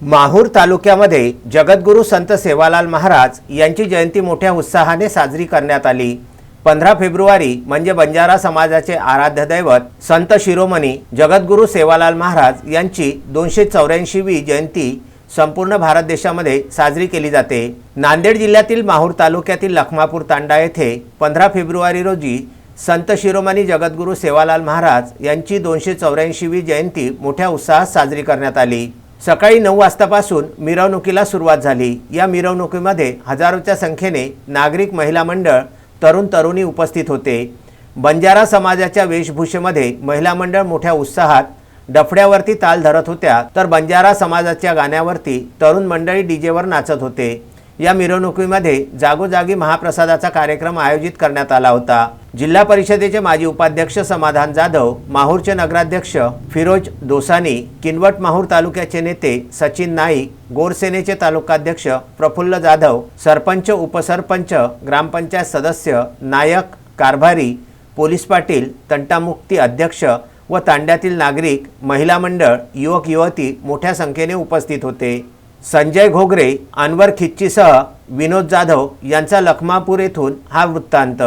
माहूर तालुक्यामध्ये जगद्गुरू संत सेवालाल महाराज यांची जयंती मोठ्या उत्साहाने साजरी करण्यात आली। 15 फेब्रुवारी म्हणजे बंजारा समाजाचे आराध्य दैवत संत शिरोमणी जगद्गुरू सेवालाल महाराज यांची 284वी जयंती संपूर्ण भारत देशामध्ये साजरी केली जाते। नांदेड जिल्ह्यातील माहूर तालुक्यातील लखमापूर तांडा येथे 15 फेब्रुवारी रोजी संत शिरोमणी जगद्गुरू सेवालाल महाराज यांची 284वी जयंती मोठ्या उत्साहात साजरी करण्यात आली। सकाळी 9 वाजतापासून मिरवणुकीला सुरुवात झाली। या मिरवणुकीमध्ये हजारोच्या संख्येने नागरिक, महिला मंडळ, तरुण तरुणी उपस्थित होते। बंजारा समाजाच्या वेशभूषेमध्ये महिला मंडळ मोठ्या उत्साहात डफड्यावरती ताल धरत होत्या, तर बंजारा समाजाच्या गाण्यावरती तरुण मंडळी डीजेवर नाचत होते। या मिरवणुकीमध्ये जागोजागी महाप्रसादाचा कार्यक्रम आयोजित करण्यात आला होता। जिल्हा परिषदेचे माजी उपाध्यक्ष समाधान जाधव, माहूरचे नगराध्यक्ष फिरोज दोसानी, किनवट माहूर तालुक्याचे नेते सचिन नाईक, गोरसेनेचे तालुकाध्यक्ष प्रफुल्ल जाधव, सरपंच, उपसरपंच, ग्रामपंचायत सदस्य, नायक, कारभारी, पोलीस पाटील, तंटामुक्ती अध्यक्ष व तांड्यातील नागरिक, महिला मंडळ, युवक युवती मोठ्या संख्येने उपस्थित होते। संजय घोगरे, अनवर खिच्चीसह विनोद जाधव यांचा लखमापूर येथून हा वृत्तांत।